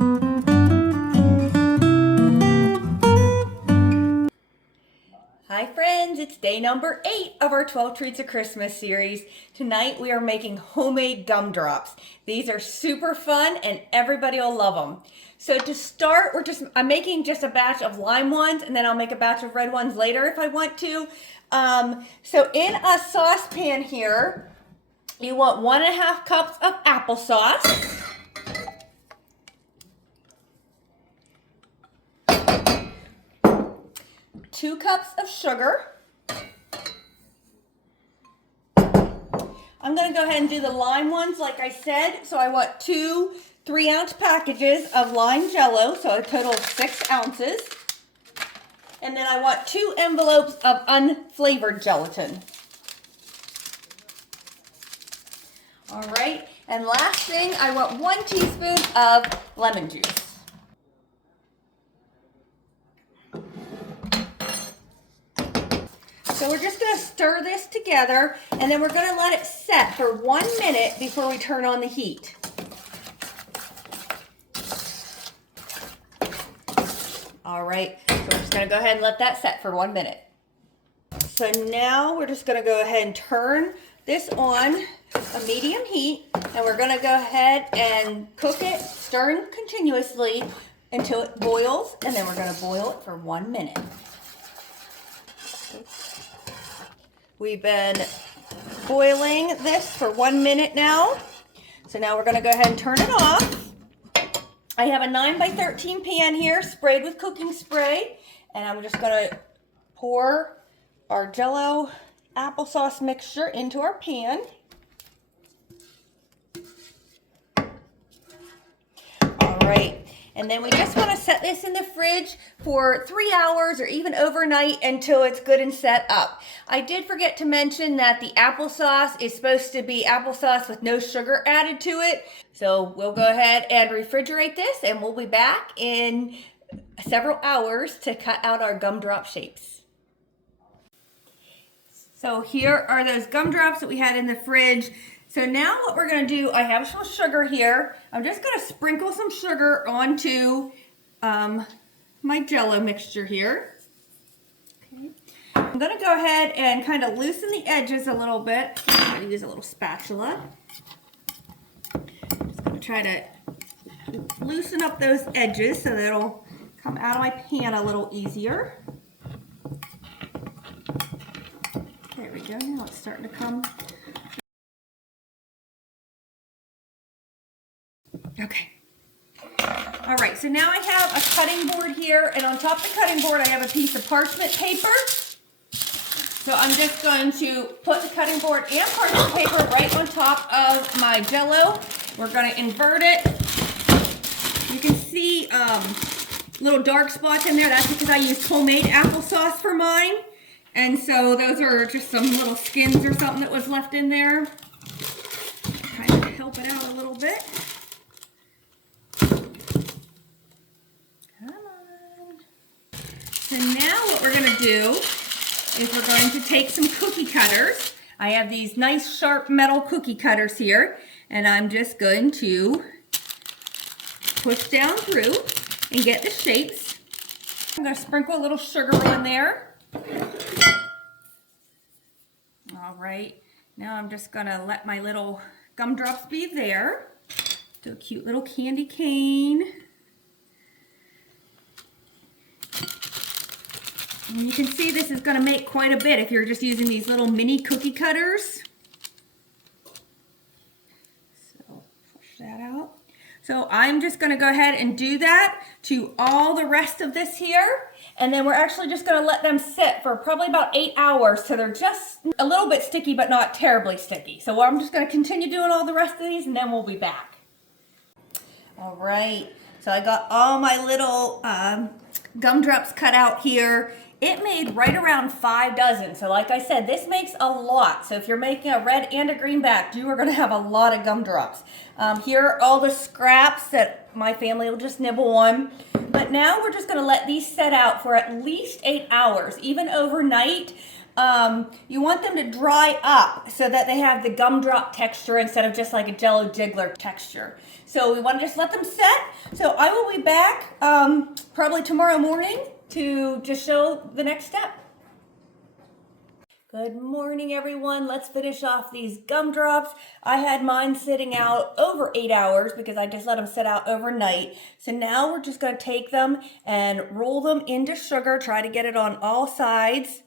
Hi friends, it's day number 8 of our 12 Treats of Christmas series. Tonight we are making homemade gumdrops. These are super fun and everybody will love them. So to start, I'm making just a batch of lime ones, and then I'll make a batch of red ones later if I want to. So in a saucepan here, you want 1.5 cups of applesauce. 2 cups of sugar. I'm going to go ahead and do the lime ones like I said. So I want 2 3-ounce packages of lime jello, so a total of 6 ounces. And then I want 2 envelopes of unflavored gelatin. All right, and last thing, I want 1 teaspoon of lemon juice. So we're just going to stir this together, and then we're going to let it set for 1 minute before we turn on the heat. All right, so we're just going to go ahead and let that set for 1 minute. So now we're just going to go ahead and turn this on a medium heat, and we're going to go ahead and cook it, stirring continuously until it boils, and then we're going to boil it for 1 minute. We've been boiling this for 1 minute now. So now we're gonna go ahead and turn it off. I have a 9x13 pan here sprayed with cooking spray, and I'm just gonna pour our Jell-O applesauce mixture into our pan. All right. And then we just want to set this in the fridge for 3 hours or even overnight until it's good and set up. I did forget to mention that the applesauce is supposed to be applesauce with no sugar added to it. So we'll go ahead and refrigerate this, and we'll be back in several hours to cut out our gumdrop shapes. So here are those gumdrops that we had in the fridge. So now what we're going to do, I have some sugar here. I'm just going to sprinkle some sugar onto my Jell-O mixture here. Okay. I'm going to go ahead and kind of loosen the edges a little bit. I'm going to use a little spatula. Just going to try to loosen up those edges so that it'll come out of my pan a little easier. There we go. Now it's starting to come. Okay. All right, so now I have a cutting board here, and on top of the cutting board I have a piece of parchment paper. So I'm just going to put the cutting board and parchment paper right on top of my Jell-O. We're going to invert it. You can see little dark spots in there. That's because I used homemade applesauce for mine. And so those are just some little skins or something that was left in there. Kind of help it out a little bit. So now what we're going to do is we're going to take some cookie cutters. I have these nice sharp metal cookie cutters here, and I'm just going to push down through and get the shapes. I'm going to sprinkle a little sugar on there. All right, now I'm just going to let my little gumdrops be there. Do a cute little candy cane. And you can see this is going to make quite a bit if you're just using these little mini cookie cutters. So push that out. So I'm just going to go ahead and do that to all the rest of this here. And then we're actually just going to let them sit for probably about 8 hours so they're just a little bit sticky but not terribly sticky. So I'm just going to continue doing all the rest of these, and then we'll be back. All right. So I got all my little gumdrops cut out here. It made right around 5 dozen. So like I said, this makes a lot. So if you're making a red and a green batch, you are going to have a lot of gumdrops. Here are all the scraps that my family will just nibble on. But now we're just going to let these set out for at least 8 hours, even overnight. you want them to dry up so that they have the gumdrop texture instead of just like a Jello jiggler texture. So we want to just let them set. So I will be back probably tomorrow morning to just show the next step. Good morning, everyone. Let's finish off these gumdrops. I had mine sitting out over 8 hours because I just let them sit out overnight. So now we're just going to take them and roll them into sugar, try to get it on all sides.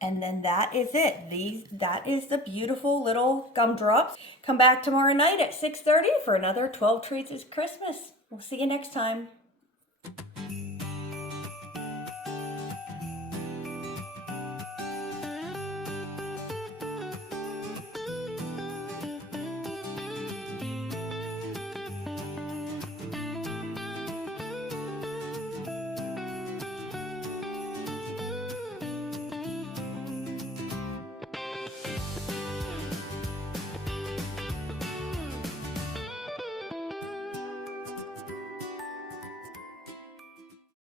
And then that is it. That is the beautiful little gumdrops. Come back tomorrow night at 6:30 for another 12 Treats is Christmas. We'll see you next time.